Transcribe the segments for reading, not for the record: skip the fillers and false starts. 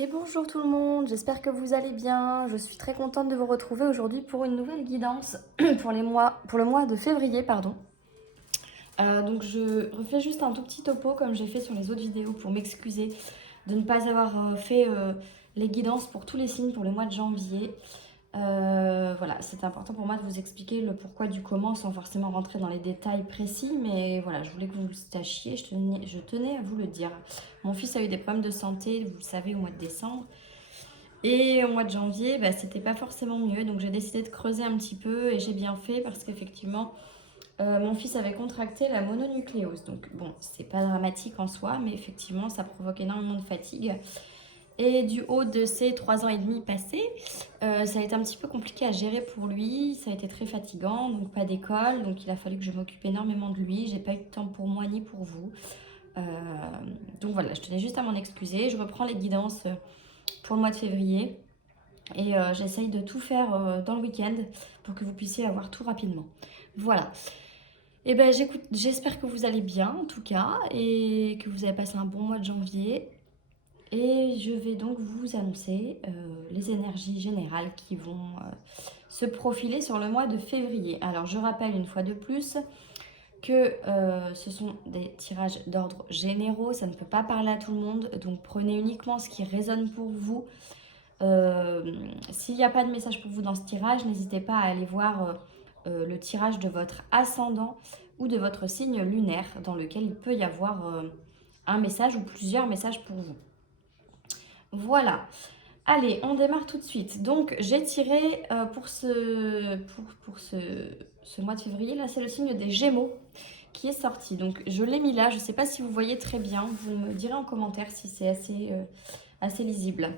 Et bonjour tout le monde, j'espère que vous allez bien. Je suis très contente de vous retrouver aujourd'hui pour une nouvelle guidance pour le mois de février, pardon. Donc je refais juste un tout petit topo comme j'ai fait sur les autres vidéos pour m'excuser de ne pas avoir fait les guidances pour tous les signes pour le mois de janvier. Voilà, c'était important pour moi de vous expliquer le pourquoi du comment sans forcément rentrer dans les détails précis, mais voilà, je voulais que vous le sachiez, je tenais à vous le dire. Mon fils a eu des problèmes de santé, vous le savez, au mois de décembre. Et au mois de janvier, c'était pas forcément mieux, donc j'ai décidé de creuser un petit peu et j'ai bien fait parce qu'effectivement, mon fils avait contracté la mononucléose. Donc bon, c'est pas dramatique en soi, mais effectivement, ça provoque énormément de fatigue. Et du haut de ces 3 ans et demi passés, ça a été un petit peu compliqué à gérer pour lui. Ça a été très fatigant, donc pas d'école, donc il a fallu que je m'occupe énormément de lui. J'ai pas eu de temps pour moi ni pour vous. Euh, donc voilà, je tenais juste à m'en excuser. Je reprends les guidances pour le mois de février. Et j'essaye de tout faire dans le week-end pour que vous puissiez avoir tout rapidement. Voilà. Et ben j'espère que vous allez bien en tout cas et que vous avez passé un bon mois de janvier. Et je vais donc vous annoncer les énergies générales qui vont se profiler sur le mois de février. Alors je rappelle une fois de plus que ce sont des tirages d'ordre généraux, ça ne peut pas parler à tout le monde, donc prenez uniquement ce qui résonne pour vous. S'il n'y a pas de message pour vous dans ce tirage, n'hésitez pas à aller voir le tirage de votre ascendant ou de votre signe lunaire dans lequel il peut y avoir un message ou plusieurs messages pour vous. Voilà. Allez, on démarre tout de suite. Donc, j'ai tiré pour ce mois de février. Là, c'est le signe des Gémeaux qui est sorti. Donc, je l'ai mis là. Je ne sais pas si vous voyez très bien. Vous me direz en commentaire si c'est assez lisible.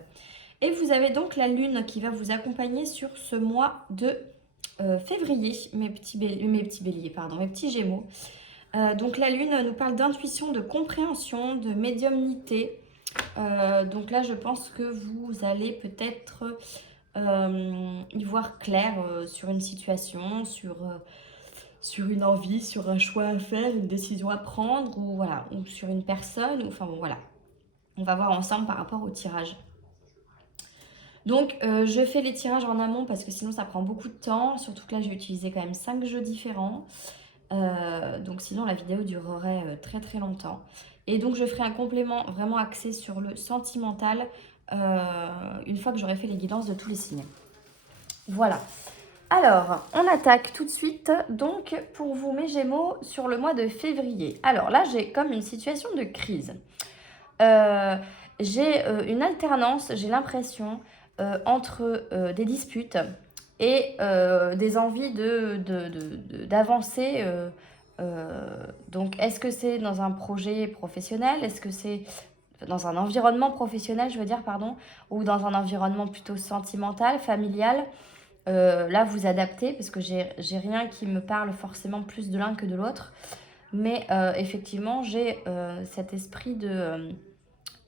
Et vous avez donc la lune qui va vous accompagner sur ce mois de février, mes petits béliers, pardon, mes petits gémeaux. Donc la lune nous parle d'intuition, de compréhension, de médiumnité. Donc là, je pense que vous allez peut-être y voir clair sur une situation, sur une envie, sur un choix à faire, une décision à prendre, ou voilà, ou sur une personne. Enfin bon, voilà. On va voir ensemble par rapport au tirage. Donc je fais les tirages en amont parce que sinon ça prend beaucoup de temps, surtout que là j'ai utilisé quand même 5 jeux différents. Donc sinon la vidéo durerait très très longtemps. Et donc je ferai un complément vraiment axé sur le sentimental une fois que j'aurai fait les guidances de tous les signes. Voilà. Alors, on attaque tout de suite donc pour vous mes Gémeaux sur le mois de février. Alors là j'ai comme une situation de crise. J'ai une alternance, j'ai l'impression, entre des disputes et des envies d'avancer. Donc, est-ce que c'est dans un projet professionnel? Est-ce que c'est dans un environnement professionnel, je veux dire, pardon, ou dans un environnement plutôt sentimental, familial? Là, vous adaptez parce que j'ai rien qui me parle forcément plus de l'un que de l'autre. Mais effectivement, j'ai cet esprit de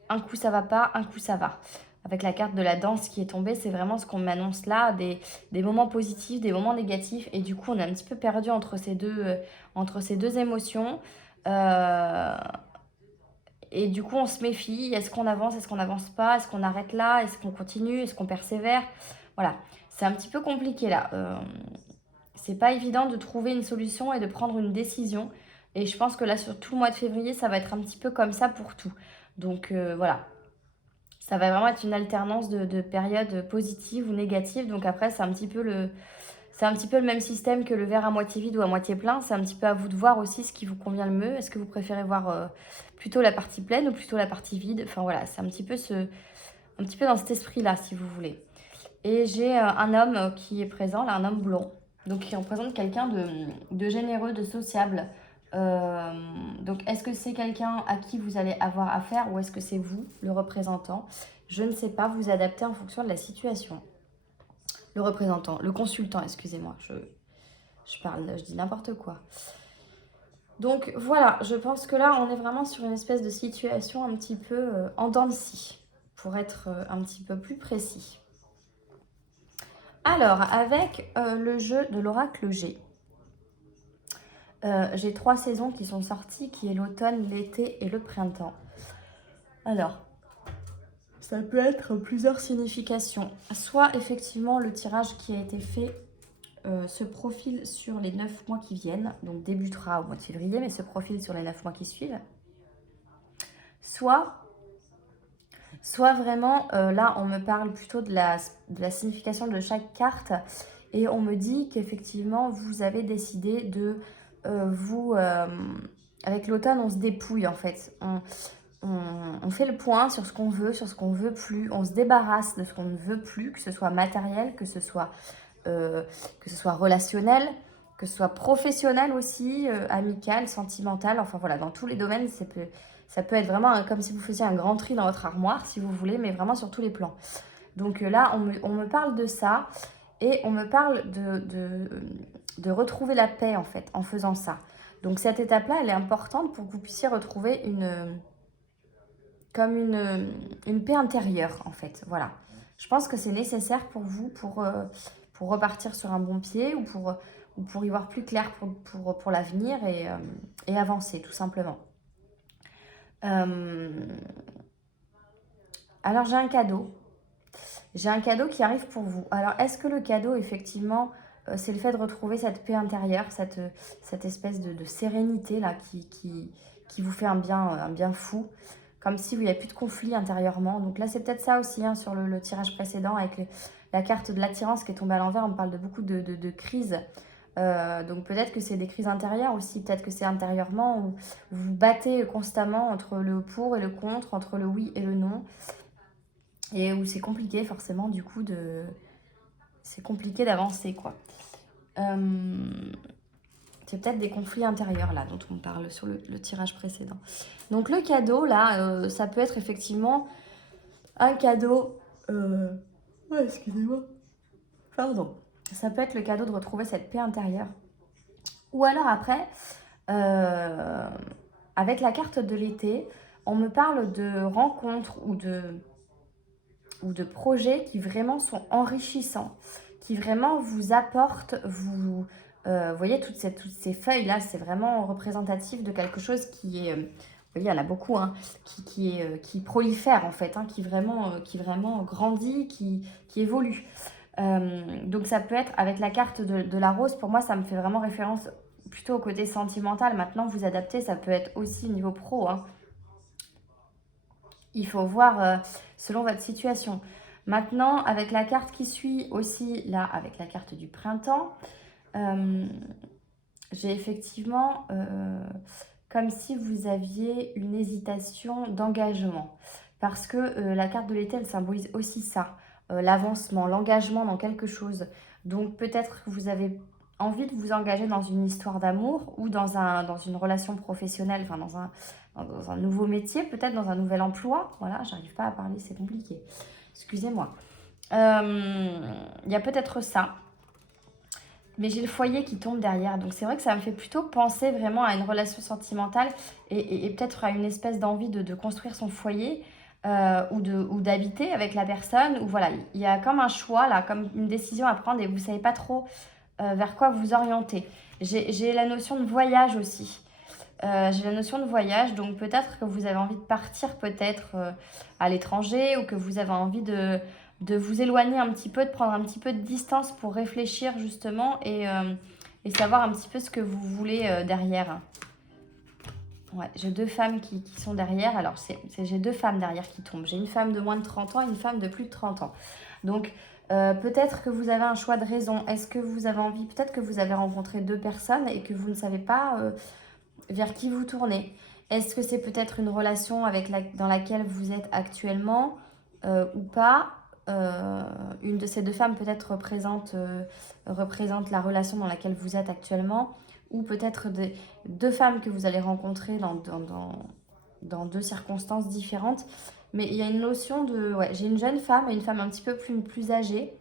un coup ça va pas, un coup ça va. Avec la carte de la danse qui est tombée, c'est vraiment ce qu'on m'annonce là, des moments positifs, des moments négatifs. Et du coup, on est un petit peu perdu entre ces deux émotions. Euh, et du coup, on se méfie. Est-ce qu'on n'avance pas? Est-ce qu'on arrête là? Est-ce qu'on continue? Est-ce qu'on persévère? Voilà, c'est un petit peu compliqué là. C'est pas évident de trouver une solution et de prendre une décision. Et je pense que là, sur tout le mois de février, ça va être un petit peu comme ça pour tout. Donc voilà, ça va vraiment être une alternance de périodes positives ou négatives. Donc après, c'est un petit peu le même système que le verre à moitié vide ou à moitié plein. C'est un petit peu à vous de voir aussi ce qui vous convient le mieux. Est-ce que vous préférez voir plutôt la partie pleine ou plutôt la partie vide? Enfin voilà, c'est un petit peu dans cet esprit-là, si vous voulez. Et j'ai un homme qui est présent, là, un homme blond, donc qui représente quelqu'un de généreux, de sociable. Euh, donc est-ce que c'est quelqu'un à qui vous allez avoir affaire ou est-ce que c'est vous, le représentant? Je ne sais pas, vous adaptez en fonction de la situation. Le représentant, le consultant, excusez-moi, je dis n'importe quoi. Donc voilà, je pense que là, on est vraiment sur une espèce de situation un petit peu en dents de scie, pour être un petit peu plus précis. Alors, avec le jeu de l'oracle G, j'ai 3 saisons qui sont sorties, qui est l'automne, l'été et le printemps. Alors, Ça peut être plusieurs significations. Soit effectivement le tirage qui a été fait se profile sur les 9 mois qui viennent, donc débutera au mois de février, mais se profile sur les 9 mois qui suivent. Soit vraiment, là on me parle plutôt de la signification de chaque carte et on me dit qu'effectivement vous avez décidé de avec l'automne on se dépouille en fait. On fait le point sur ce qu'on veut, sur ce qu'on veut plus, on se débarrasse de ce qu'on ne veut plus, que ce soit matériel, que ce soit relationnel, que ce soit professionnel aussi, amical, sentimental, enfin voilà, dans tous les domaines, ça peut être vraiment comme si vous faisiez un grand tri dans votre armoire, si vous voulez, mais vraiment sur tous les plans. Donc là, on me parle de ça et on me parle de retrouver la paix, en fait, en faisant ça. Donc cette étape-là, elle est importante pour que vous puissiez retrouver une paix intérieure, en fait. Voilà. Je pense que c'est nécessaire pour vous pour repartir sur un bon pied ou pour y voir plus clair pour l'avenir et avancer, tout simplement. Alors, j'ai un cadeau. J'ai un cadeau qui arrive pour vous. Alors, est-ce que le cadeau, effectivement, c'est le fait de retrouver cette paix intérieure, cette espèce de sérénité là qui vous fait un bien fou, comme si il n'y a plus de conflit intérieurement. Donc là, c'est peut-être ça aussi hein, sur le tirage précédent avec la carte de l'attirance qui est tombée à l'envers. On parle de beaucoup de crises. Donc peut-être que c'est des crises intérieures aussi, peut-être que c'est intérieurement où vous vous battez constamment entre le pour et le contre, entre le oui et le non, et où c'est compliqué forcément du coup c'est compliqué d'avancer quoi. C'est peut-être des conflits intérieurs là dont on parle sur le tirage précédent. Donc le cadeau là, ça peut être effectivement un cadeau... Ouais, excusez-moi. Pardon. Ça peut être le cadeau de retrouver cette paix intérieure. Ou alors après, avec la carte de l'été, on me parle de rencontres ou de projets qui vraiment sont enrichissants, qui vraiment vous apportent, vous voyez toutes ces feuilles-là, c'est vraiment représentatif de quelque chose qui est, vous voyez, il y en a beaucoup, hein, qui prolifère en fait, hein, qui vraiment grandit, qui évolue. Donc ça peut être avec la carte de la rose, pour moi ça me fait vraiment référence plutôt au côté sentimental. Maintenant vous adaptez, ça peut être aussi niveau pro, hein. Il faut voir selon votre situation. Maintenant, avec la carte qui suit aussi, là, avec la carte du printemps, j'ai effectivement comme si vous aviez une hésitation d'engagement. Parce que la carte de l'été, elle symbolise aussi ça, l'avancement, l'engagement dans quelque chose. Donc peut-être que vous avez envie de vous engager dans une histoire d'amour ou dans une relation professionnelle, enfin dans un nouveau métier, peut-être dans un nouvel emploi. Voilà, j'arrive pas à parler, c'est compliqué. Excusez-moi. Il y a peut-être ça. Mais j'ai le foyer qui tombe derrière. Donc c'est vrai que ça me fait plutôt penser vraiment à une relation sentimentale et peut-être à une espèce d'envie de construire son foyer ou d'habiter avec la personne. Ou voilà, il y a comme un choix là, comme une décision à prendre et vous ne savez pas trop vers quoi vous orienter. J'ai la notion de voyage aussi. J'ai la notion de voyage, donc peut-être que vous avez envie de partir peut-être à l'étranger ou que vous avez envie de vous éloigner un petit peu, de prendre un petit peu de distance pour réfléchir justement et savoir un petit peu ce que vous voulez derrière. Ouais, j'ai deux femmes qui sont derrière. Alors, j'ai deux femmes derrière qui tombent. J'ai une femme de moins de 30 ans et une femme de plus de 30 ans. Donc, peut-être que vous avez un choix de raison. Est-ce que vous avez envie, peut-être que vous avez rencontré deux personnes et que vous ne savez pas vers qui vous tournez. Est-ce que c'est peut-être une relation dans laquelle vous êtes actuellement ou pas une de ces deux femmes peut-être représente la relation dans laquelle vous êtes actuellement ou peut-être deux femmes que vous allez rencontrer dans deux circonstances différentes. Mais il y a une notion de... Ouais, j'ai une jeune femme et une femme un petit peu plus âgée.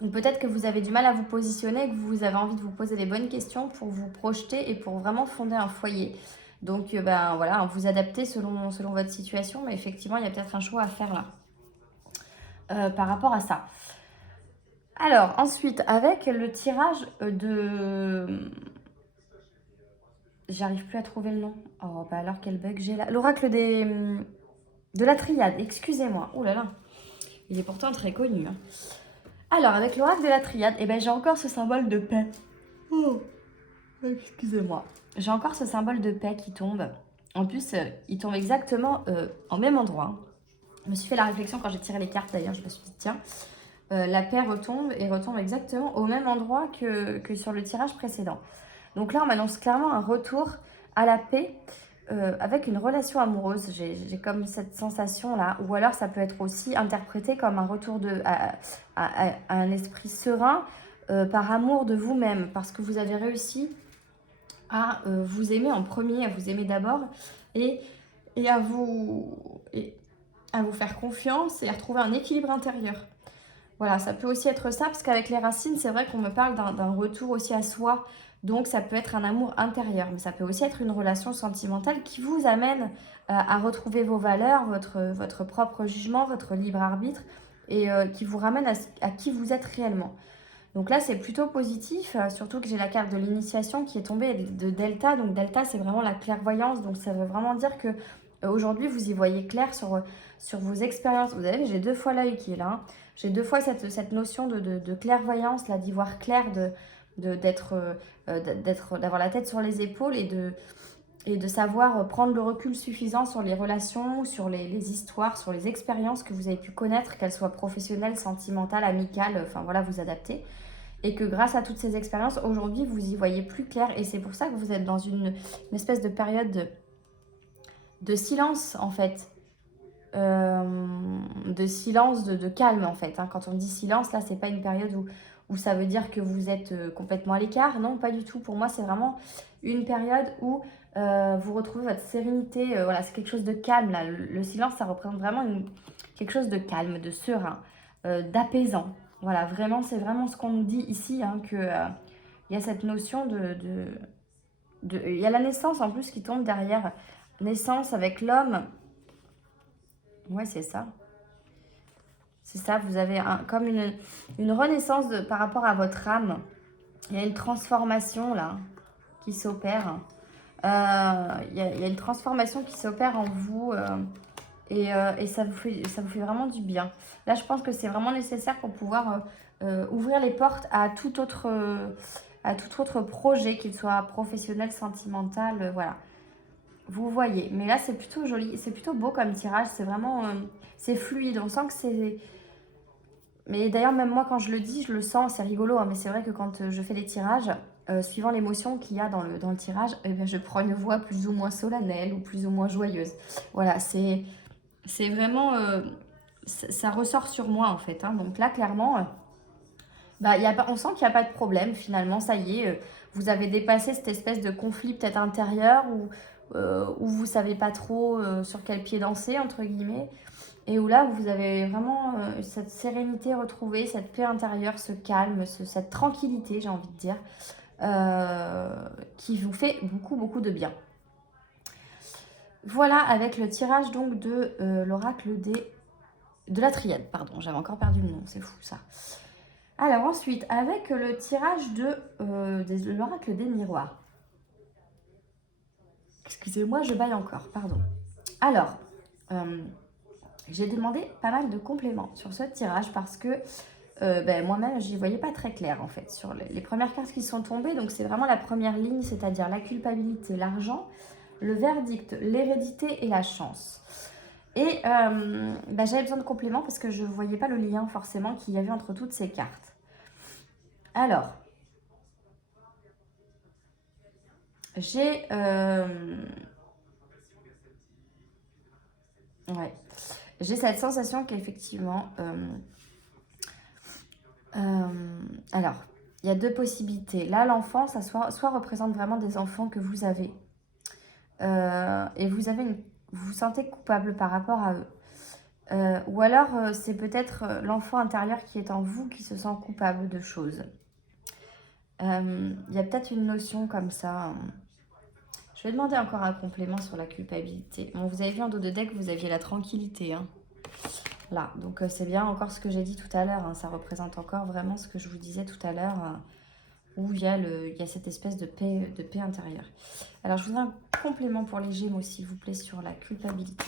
Donc peut-être que vous avez du mal à vous positionner, que vous avez envie de vous poser les bonnes questions pour vous projeter et pour vraiment fonder un foyer. Donc ben voilà, vous adaptez selon votre situation, mais effectivement, il y a peut-être un choix à faire là par rapport à ça. Alors ensuite, avec le tirage de... J'arrive plus à trouver le nom. Oh, bah alors quel bug j'ai là. L'oracle des... De la triade, excusez-moi. Ouh là là, il est pourtant très connu. Hein. Alors, avec l'oracle de la triade, eh ben, j'ai encore ce symbole de paix. Oh, excusez-moi. J'ai encore ce symbole de paix qui tombe. En plus, il tombe exactement en même endroit. Je me suis fait la réflexion quand j'ai tiré les cartes d'ailleurs. Je me suis dit, tiens, la paix retombe et retombe exactement au même endroit que sur le tirage précédent. Donc là, on m'annonce clairement un retour à la paix avec une relation amoureuse. J'ai comme cette sensation-là. Ou alors, ça peut être aussi interprété comme un retour à un esprit serein par amour de vous-même. Parce que vous avez réussi à vous aimer en premier, à vous aimer d'abord et, et, à vous, et à vous faire confiance et à retrouver un équilibre intérieur. Voilà, ça peut aussi être ça, parce qu'avec les racines, c'est vrai qu'on me parle d'un retour aussi à soi. Donc, ça peut être un amour intérieur, mais ça peut aussi être une relation sentimentale qui vous amène à retrouver vos valeurs, votre propre jugement, votre libre arbitre, et qui vous ramène à qui vous êtes réellement. Donc là, c'est plutôt positif, surtout que j'ai la carte de l'initiation qui est tombée de Delta. Donc Delta, c'est vraiment la clairvoyance. Donc ça veut vraiment dire que aujourd'hui, vous y voyez clair sur vos expériences. Vous avez, j'ai 2 fois l'œil qui est là. Hein. J'ai 2 fois cette notion de clairvoyance, là, d'y voir clair, d'avoir la tête sur les épaules et de savoir prendre le recul suffisant sur les relations, sur les histoires, sur les expériences que vous avez pu connaître, qu'elles soient professionnelles, sentimentales, amicales, enfin voilà, vous adapter. Et que grâce à toutes ces expériences, aujourd'hui, vous y voyez plus clair. Et c'est pour ça que vous êtes dans une espèce de période de silence, en fait. De silence, de calme, en fait. Hein. Quand on dit silence, là, c'est pas une période où ça veut dire que vous êtes complètement à l'écart. Non, pas du tout. Pour moi, c'est vraiment une période où vous retrouvez votre sérénité. Voilà, c'est quelque chose de calme, là. Le silence, ça représente vraiment quelque chose de calme, de serein, d'apaisant. Voilà, vraiment, c'est vraiment ce qu'on nous dit ici, hein, que y a cette notion il y a la naissance en plus qui tombe derrière. Naissance avec l'homme. Ouais, c'est ça. C'est ça, vous avez comme une renaissance par rapport à votre âme. Il y a une transformation là qui s'opère. Il y a une transformation qui s'opère en vous et ça vous fait vraiment du bien. Là, je pense que c'est vraiment nécessaire pour pouvoir ouvrir les portes à tout autre projet, qu'il soit professionnel, sentimental, voilà. Vous voyez, mais là c'est plutôt joli, c'est plutôt beau comme tirage, c'est vraiment, c'est fluide, on sent que c'est... Mais d'ailleurs même moi quand je le dis, je le sens, c'est rigolo, hein, mais c'est vrai que quand je fais les tirages, suivant l'émotion qu'il y a dans le tirage, eh bien, je prends une voix plus ou moins solennelle ou plus ou moins joyeuse. Voilà, c'est vraiment... ça ressort sur moi en fait, hein. Donc là clairement, bah, on sent qu'il n'y a pas de problème finalement, ça y est, vous avez dépassé cette espèce de conflit peut-être intérieur où vous ne savez pas trop sur quel pied danser, entre guillemets, et où là vous avez vraiment cette sérénité retrouvée, cette paix intérieure, ce calme, cette tranquillité, j'ai envie de dire, qui vous fait beaucoup, beaucoup de bien. Voilà avec le tirage donc de l'oracle de la triade, pardon, j'avais encore perdu le nom, c'est fou ça. Alors ensuite, avec le tirage de l'oracle des miroirs. Excusez-moi, je baille encore, pardon. Alors, j'ai demandé pas mal de compléments sur ce tirage parce que moi-même, j'y voyais pas très clair en fait sur les premières cartes qui sont tombées. Donc c'est vraiment la première ligne, c'est-à-dire la culpabilité, l'argent, le verdict, l'hérédité et la chance. Et j'avais besoin de compléments parce que je ne voyais pas le lien forcément qu'il y avait entre toutes ces cartes. Alors, j'ai cette sensation qu'effectivement... alors, il y a 2 possibilités. Là, l'enfant, ça soit représente vraiment des enfants que vous avez. Et vous vous sentez coupable par rapport à eux. Ou alors, c'est peut-être l'enfant intérieur qui est en vous qui se sent coupable de choses. Il y a peut-être une notion comme ça. Je vais demander encore un complément sur la culpabilité. Bon, vous avez vu en dos de deck, vous aviez la tranquillité. Hein. Là, donc c'est bien encore ce que j'ai dit tout à l'heure. Hein. Ça représente encore vraiment ce que je vous disais tout à l'heure. Où il y a cette espèce de paix intérieure. Alors, je voudrais un complément pour les Gémeaux, s'il vous plaît, sur la culpabilité.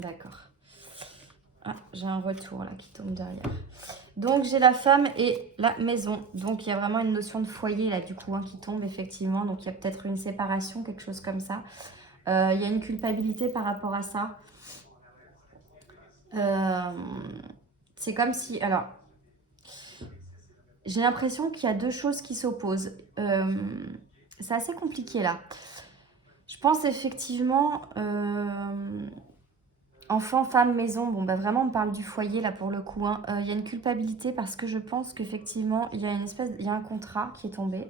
D'accord. Ah, j'ai un retour là qui tombe derrière. Donc j'ai la femme et la maison. Donc il y a vraiment une notion de foyer là du coup qui tombe effectivement. Donc il y a peut-être une séparation, quelque chose comme ça. Il y a une culpabilité par rapport à ça. Euh, c'est comme si... Alors, j'ai l'impression qu'il y a deux choses qui s'opposent. C'est assez compliqué là. Je pense effectivement... enfant, femme, maison, bon bah vraiment on parle du foyer là pour le coup. Il y a une culpabilité parce que je pense qu'effectivement il y a il y a un contrat qui est tombé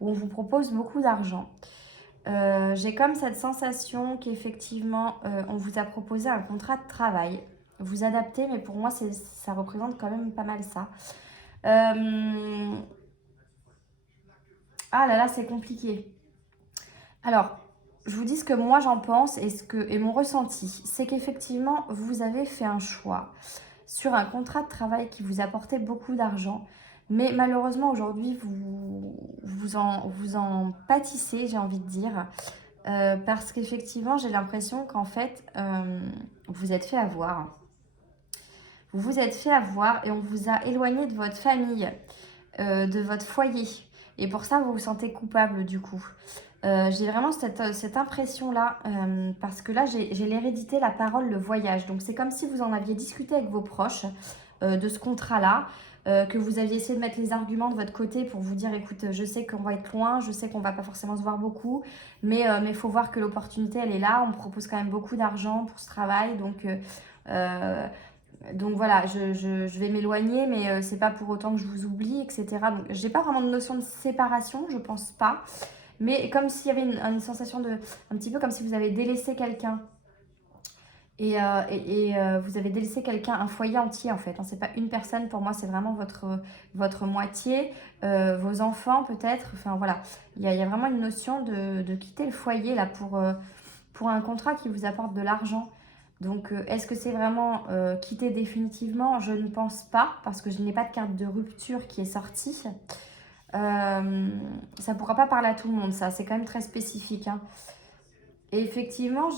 où on vous propose beaucoup d'argent. J'ai comme cette sensation qu'effectivement on vous a proposé un contrat de travail. Vous adaptez, mais pour moi ça représente quand même pas mal ça. Ah là là, c'est compliqué. Alors, je vous dis ce que moi j'en pense et mon ressenti, c'est qu'effectivement, vous avez fait un choix sur un contrat de travail qui vous apportait beaucoup d'argent, mais malheureusement aujourd'hui, vous en pâtissez, j'ai envie de dire, parce qu'effectivement, j'ai l'impression qu'en fait, vous êtes fait avoir. Vous vous êtes fait avoir et on vous a éloigné de votre famille, de votre foyer. Et pour ça, vous vous sentez coupable du coup. J'ai vraiment cette impression-là, parce que là, j'ai l'hérédité, la parole, le voyage. Donc, c'est comme si vous en aviez discuté avec vos proches de ce contrat-là, que vous aviez essayé de mettre les arguments de votre côté pour vous dire, écoute, je sais qu'on va être loin, je sais qu'on va pas forcément se voir beaucoup, mais il faut voir que l'opportunité, elle est là. On me propose quand même beaucoup d'argent pour ce travail, donc voilà, je vais m'éloigner, mais c'est pas pour autant que je vous oublie, etc. Donc, j'ai pas vraiment de notion de séparation, je pense pas. Mais comme s'il y avait une sensation de... Un petit peu comme si vous avez délaissé quelqu'un. Vous avez délaissé quelqu'un, un foyer entier en fait. C'est pas une personne, pour moi, c'est vraiment votre moitié, vos enfants peut-être. Enfin voilà, il y a vraiment une notion de quitter le foyer là pour un contrat qui vous apporte de l'argent. Donc, est-ce que c'est vraiment quitter définitivement? Je ne pense pas, parce que je n'ai pas de carte de rupture qui est sortie. Ça ne pourra pas parler à tout le monde, ça. C'est quand même très spécifique. Et effectivement,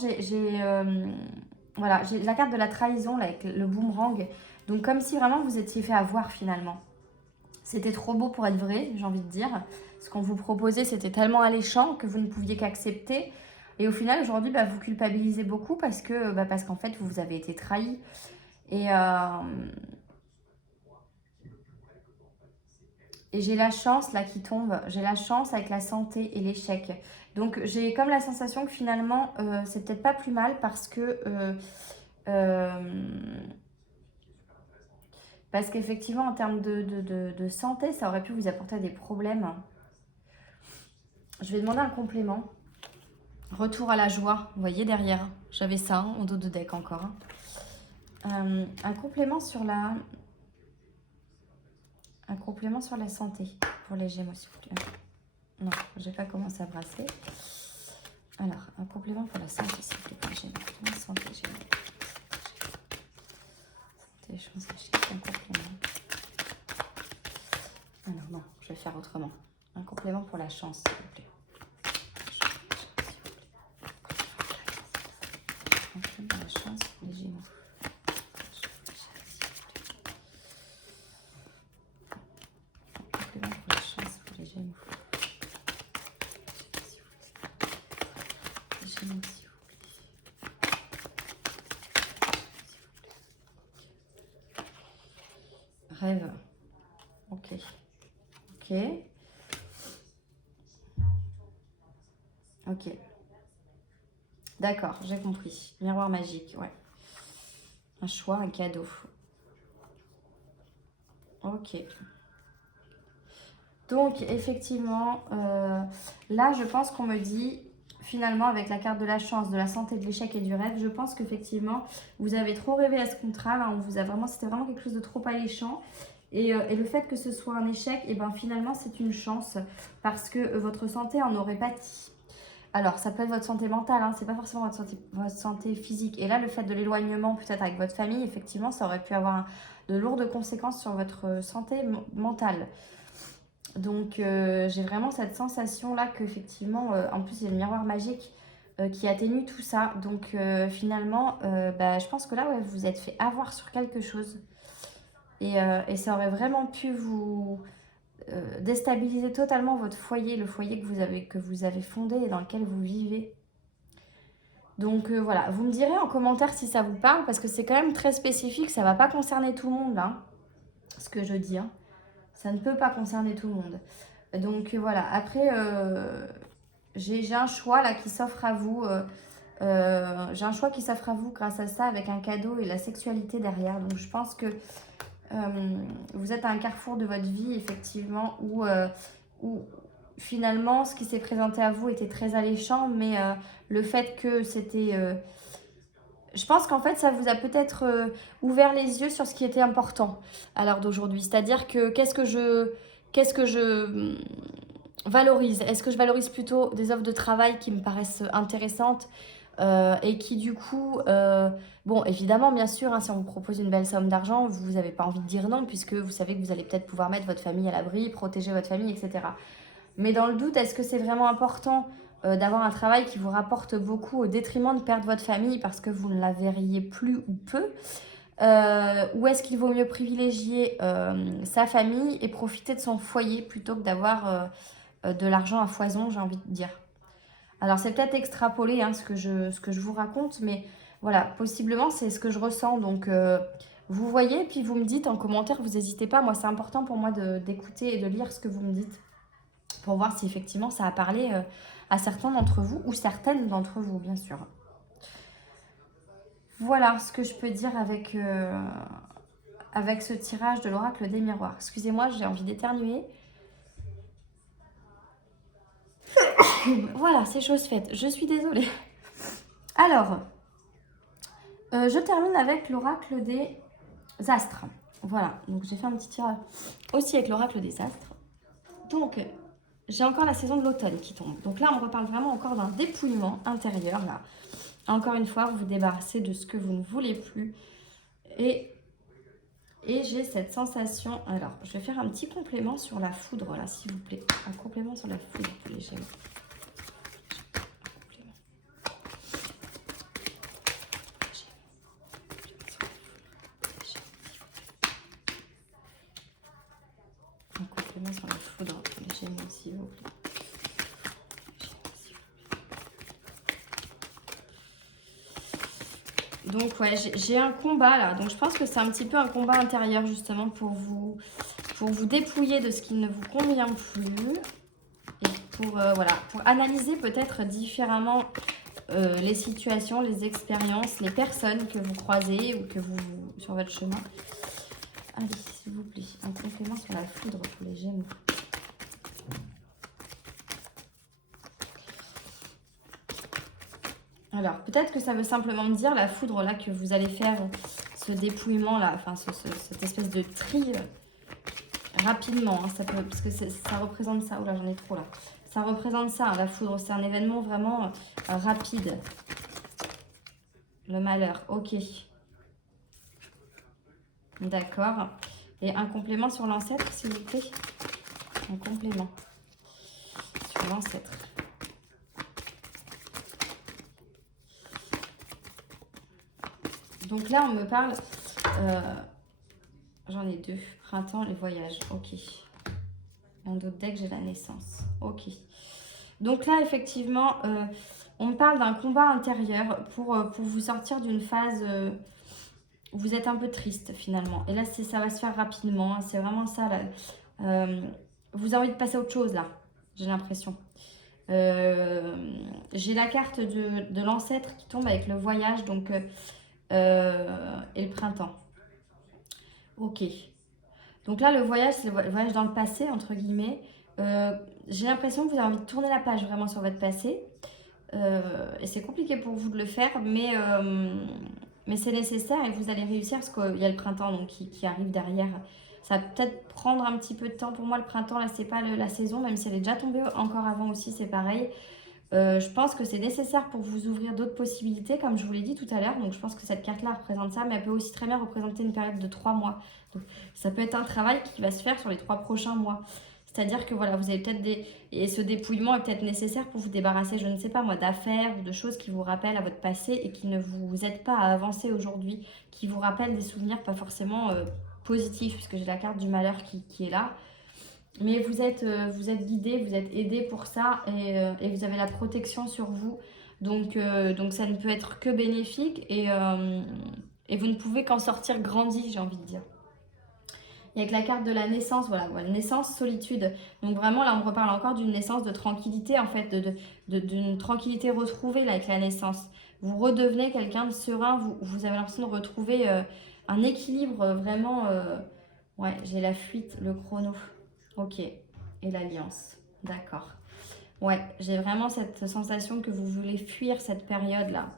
voilà, j'ai la carte de la trahison là, avec le boomerang. Donc, comme si vraiment vous étiez fait avoir finalement. C'était trop beau pour être vrai, j'ai envie de dire. Ce qu'on vous proposait, c'était tellement alléchant que vous ne pouviez qu'accepter. Et au final, aujourd'hui, vous culpabilisez beaucoup parce qu'en fait, vous avez été trahi. Et, et j'ai la chance là qui tombe. J'ai la chance avec la santé et l'échec. Donc, j'ai comme la sensation que finalement, c'est peut-être pas plus mal euh, parce qu'effectivement, en termes de santé, ça aurait pu vous apporter des problèmes. Je vais demander un complément. Retour à la joie, vous voyez derrière, j'avais ça en dos de deck encore. Un complément sur la santé pour les Gémeaux, s'il vous plaît. Non, j'ai pas commencé à brasser. Alors, un complément pour la santé, s'il vous plaît, pour les Gémeaux. Santé, Gémeaux. Santé, je pense que j'ai un complément. Alors non, je vais faire autrement. Un complément pour la chance, s'il vous plaît. La chance pour les Gémeaux. Complément pour la chance pour les Gémeaux. Les Gémeaux, s'il vous plaît. Rêve. Ok. Ok. Ok. D'accord, j'ai compris. Miroir magique, ouais. Un choix, un cadeau. Ok. Donc, effectivement, là, je pense qu'on me dit, finalement, avec la carte de la chance, de la santé, de l'échec et du rêve, je pense qu'effectivement, vous avez trop rêvé à ce contrat. Là, c'était vraiment quelque chose de trop alléchant. Et le fait que ce soit un échec, et ben finalement, c'est une chance parce que votre santé en aurait pâti. Alors, ça peut être votre santé mentale, c'est pas forcément votre santé physique. Et là, le fait de l'éloignement, peut-être avec votre famille, effectivement, ça aurait pu avoir de lourdes conséquences sur votre santé mentale. Donc, j'ai vraiment cette sensation-là qu'effectivement, en plus, il y a le miroir magique. qui atténue tout ça. Donc finalement, je pense que là, ouais, vous vous êtes fait avoir sur quelque chose. Et ça aurait vraiment pu vous déstabiliser totalement votre foyer, le foyer que vous avez fondé et dans lequel vous vivez. Donc voilà, vous me direz en commentaire si ça vous parle, parce que c'est quand même très spécifique, ça ne va pas concerner tout le monde, hein, ce que je dis. Hein. Ça ne peut pas concerner tout le monde. Donc voilà, après, j'ai un choix là qui s'offre à vous. J'ai un choix qui s'offre à vous grâce à ça, avec un cadeau et la sexualité derrière. Donc je pense que vous êtes à un carrefour de votre vie, effectivement, où finalement, ce qui s'est présenté à vous était très alléchant, mais le fait que c'était... je pense qu'en fait, ça vous a peut-être ouvert les yeux sur ce qui était important à l'heure d'aujourd'hui. C'est-à-dire que qu'est-ce que je valorise? Est-ce que je valorise plutôt des offres de travail qui me paraissent intéressantes et qui du coup, bon évidemment bien sûr, hein, si on vous propose une belle somme d'argent, vous n'avez pas envie de dire non puisque vous savez que vous allez peut-être pouvoir mettre votre famille à l'abri, protéger votre famille, etc. Mais dans le doute, est-ce que c'est vraiment important d'avoir un travail qui vous rapporte beaucoup au détriment de perdre votre famille parce que vous ne la verriez plus ou peu ou est-ce qu'il vaut mieux privilégier sa famille et profiter de son foyer plutôt que d'avoir de l'argent à foison, j'ai envie de dire. Alors c'est peut-être extrapolé hein, ce que je vous raconte, mais voilà, possiblement c'est ce que je ressens. Donc vous voyez, puis vous me dites en commentaire, vous n'hésitez pas. Moi c'est important pour moi d'écouter et de lire ce que vous me dites pour voir si effectivement ça a parlé à certains d'entre vous ou certaines d'entre vous, bien sûr. Voilà ce que je peux dire avec ce tirage de l'oracle des miroirs. Excusez-moi, j'ai envie d'éternuer. Voilà, c'est chose faite. Je suis désolée. Alors, je termine avec l'oracle des astres. Voilà, donc j'ai fait un petit tirage aussi avec l'oracle des astres. Donc, j'ai encore la saison de l'automne qui tombe. Donc là, on reparle vraiment encore d'un dépouillement intérieur. Là, encore une fois, vous vous débarrassez de ce que vous ne voulez plus. Et j'ai cette sensation... Alors, je vais faire un petit complément sur la foudre, là, s'il vous plaît. Un complément sur la foudre pour les Gémeaux. Un complément sur la foudre pour les Gémeaux, s'il vous plaît. Donc ouais, j'ai un combat là. Donc je pense que c'est un petit peu un combat intérieur justement pour vous dépouiller de ce qui ne vous convient plus. Et voilà, pour analyser peut-être différemment les situations, les expériences, les personnes que vous croisez ou que vous sur votre chemin. Allez, s'il vous plaît, un complément sur la foudre pour les Gémeaux. Alors, peut-être que ça veut simplement dire, la foudre là, que vous allez faire ce dépouillement là, enfin cette espèce de tri rapidement, hein, ça peut, parce que ça représente ça. Oh là, j'en ai trop là. Ça représente ça, hein, la foudre, c'est un événement vraiment rapide. Le malheur, ok. D'accord. Et un complément sur l'ancêtre, s'il vous plaît. Un complément sur l'ancêtre. Donc là, on me parle... j'en ai deux. Printemps, les voyages. Ok. Un autre deck, j'ai la naissance. Ok. Donc là, effectivement, on me parle d'un combat intérieur pour vous sortir d'une phase où vous êtes un peu triste, finalement. Et là, ça va se faire rapidement. Hein, c'est vraiment ça. Là. Vous avez envie de passer à autre chose, là. J'ai l'impression. J'ai la carte de l'ancêtre qui tombe avec le voyage. Donc... et le printemps. Ok. Donc là, le voyage, c'est le voyage dans le passé, entre guillemets. J'ai l'impression que vous avez envie de tourner la page vraiment sur votre passé. Et c'est compliqué pour vous de le faire, mais c'est nécessaire et vous allez réussir parce qu'il y a le printemps donc, qui arrive derrière. Ça va peut-être prendre un petit peu de temps pour moi. Le printemps, là, c'est pas la saison, même si elle est déjà tombée encore avant aussi, c'est pareil. Je pense que c'est nécessaire pour vous ouvrir d'autres possibilités, comme je vous l'ai dit tout à l'heure. Donc, je pense que cette carte-là représente ça, mais elle peut aussi très bien représenter une période de 3 mois. Donc, ça peut être un travail qui va se faire sur les 3 prochains mois. C'est-à-dire que voilà, vous avez peut-être des... Et ce dépouillement est peut-être nécessaire pour vous débarrasser, je ne sais pas moi, d'affaires ou de choses qui vous rappellent à votre passé et qui ne vous aident pas à avancer aujourd'hui, qui vous rappellent des souvenirs pas forcément positifs, puisque j'ai la carte du malheur qui est là. Mais vous êtes guidé, vous êtes aidé pour ça et vous avez la protection sur vous. Donc ça ne peut être que bénéfique et vous ne pouvez qu'en sortir grandi, j'ai envie de dire. Et avec la carte de la naissance, voilà, naissance, solitude. Donc vraiment, là, on me reparle encore d'une naissance de tranquillité, en fait, d'une tranquillité retrouvée, là, avec la naissance. Vous redevenez quelqu'un de serein, vous avez l'impression de retrouver un équilibre vraiment... Ouais, j'ai la fuite, le chrono. Ok, et l'alliance, d'accord. Ouais, j'ai vraiment cette sensation que vous voulez fuir cette période-là.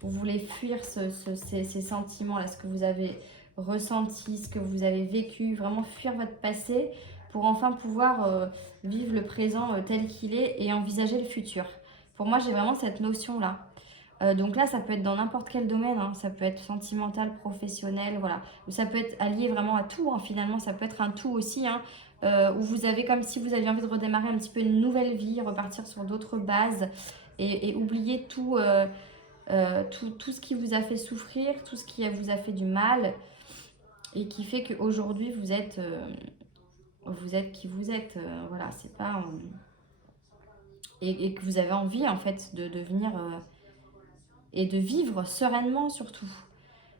Vous voulez fuir ces sentiments-là, ce que vous avez ressenti, ce que vous avez vécu, vraiment fuir votre passé pour enfin pouvoir vivre le présent tel qu'il est et envisager le futur. Pour moi, j'ai vraiment cette notion-là. Donc là, ça peut être dans n'importe quel domaine, hein. Ça peut être sentimental, professionnel, voilà. Ou ça peut être allié vraiment à tout, hein, finalement. Ça peut être un tout aussi, hein, où vous avez comme si vous aviez envie de redémarrer un petit peu une nouvelle vie, repartir sur d'autres bases et oublier tout ce qui vous a fait souffrir, tout ce qui vous a fait du mal et qui fait qu'aujourd'hui vous êtes qui vous êtes. Voilà, c'est pas... et que vous avez envie, en fait, de devenir... et de vivre sereinement surtout,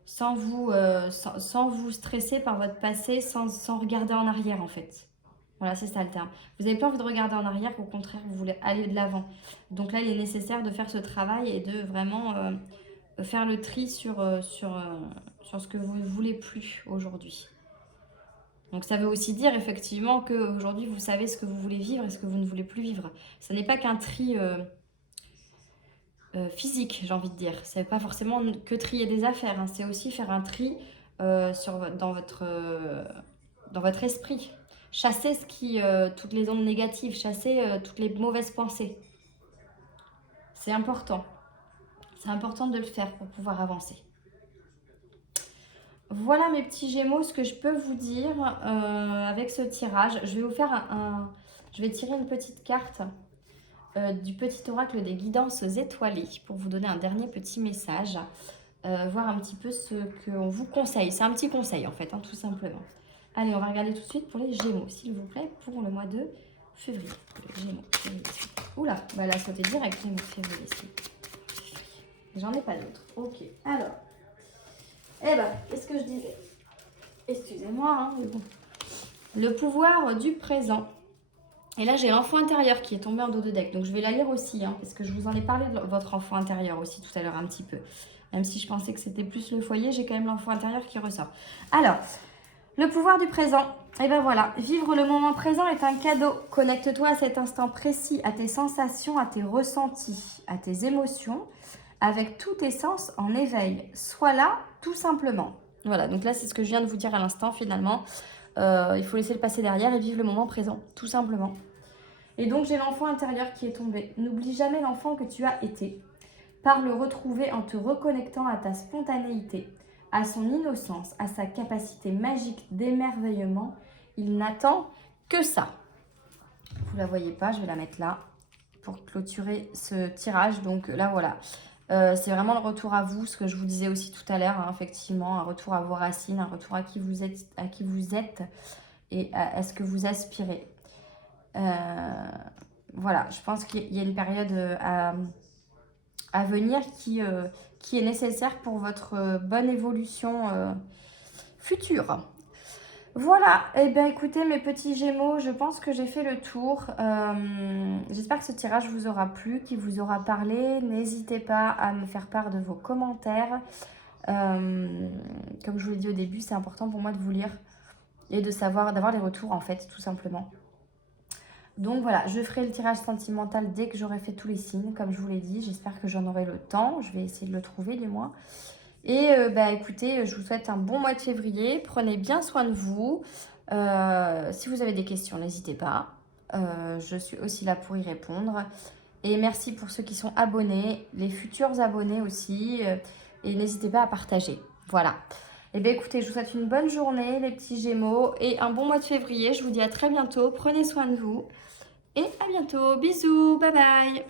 sans vous stresser par votre passé, sans regarder en arrière en fait. Voilà, c'est ça le terme. Vous n'avez pas envie de regarder en arrière, au contraire, vous voulez aller de l'avant. Donc là, il est nécessaire de faire ce travail et de vraiment faire le tri sur ce que vous ne voulez plus aujourd'hui. Donc ça veut aussi dire effectivement qu'aujourd'hui, vous savez ce que vous voulez vivre et ce que vous ne voulez plus vivre. Ce n'est pas qu'un tri... physique, j'ai envie de dire. C'est pas forcément que trier des affaires, hein. C'est aussi faire un tri dans votre esprit. Chasser toutes les ondes négatives, chasser toutes les mauvaises pensées. C'est important. C'est important de le faire pour pouvoir avancer. Voilà mes petits Gémeaux, ce que je peux vous dire avec ce tirage. Je vais vous faire je vais tirer une petite carte du petit oracle des guidances étoilées pour vous donner un dernier petit message, voir un petit peu ce qu'on vous conseille. C'est un petit conseil en fait, hein, tout simplement. Allez, on va regarder tout de suite pour les Gémeaux, s'il vous plaît, pour le mois de février. Les Gémeaux, février. Oula, bah elle a sauté direct, Gémeaux, février. J'en ai pas d'autres. Ok, alors. Eh ben, qu'est-ce que je disais? Excusez-moi, hein, mais bon. Le pouvoir du présent. Et là, j'ai l'enfant intérieur qui est tombé en dos de deck. Donc, je vais la lire aussi, hein, parce que je vous en ai parlé de votre enfant intérieur aussi tout à l'heure un petit peu. Même si je pensais que c'était plus le foyer, j'ai quand même l'enfant intérieur qui ressort. Alors, le pouvoir du présent. Et ben voilà, vivre le moment présent est un cadeau. Connecte-toi à cet instant précis, à tes sensations, à tes ressentis, à tes émotions, avec tous tes sens en éveil. Sois là, tout simplement. Voilà, donc là, c'est ce que je viens de vous dire à l'instant, finalement. Il faut laisser le passé derrière et vivre le moment présent, tout simplement. Et donc, j'ai l'enfant intérieur qui est tombé. N'oublie jamais l'enfant que tu as été. Par le retrouver en te reconnectant à ta spontanéité, à son innocence, à sa capacité magique d'émerveillement. Il n'attend que ça. Vous ne la voyez pas, je vais la mettre là pour clôturer ce tirage. Donc là, voilà. C'est vraiment le retour à vous, ce que je vous disais aussi tout à l'heure, hein, effectivement, un retour à vos racines, un retour à qui vous êtes et à ce que vous aspirez. Voilà, je pense qu'il y a une période à venir qui est nécessaire pour votre bonne évolution future. Voilà, et bien écoutez mes petits Gémeaux, je pense que j'ai fait le tour. J'espère que ce tirage vous aura plu, qu'il vous aura parlé. N'hésitez pas à me faire part de vos commentaires. Comme je vous l'ai dit au début, c'est important pour moi de vous lire et d'avoir les retours en fait, tout simplement. Donc voilà, je ferai le tirage sentimental dès que j'aurai fait tous les signes, comme je vous l'ai dit. J'espère que j'en aurai le temps. Je vais essayer de le trouver, du moins. Et écoutez, je vous souhaite un bon mois de février. Prenez bien soin de vous. Si vous avez des questions, n'hésitez pas. Je suis aussi là pour y répondre. Et merci pour ceux qui sont abonnés, les futurs abonnés aussi. Et n'hésitez pas à partager. Voilà. Eh bien écoutez, je vous souhaite une bonne journée les petits Gémeaux et un bon mois de février. Je vous dis à très bientôt. Prenez soin de vous et à bientôt. Bisous, bye bye.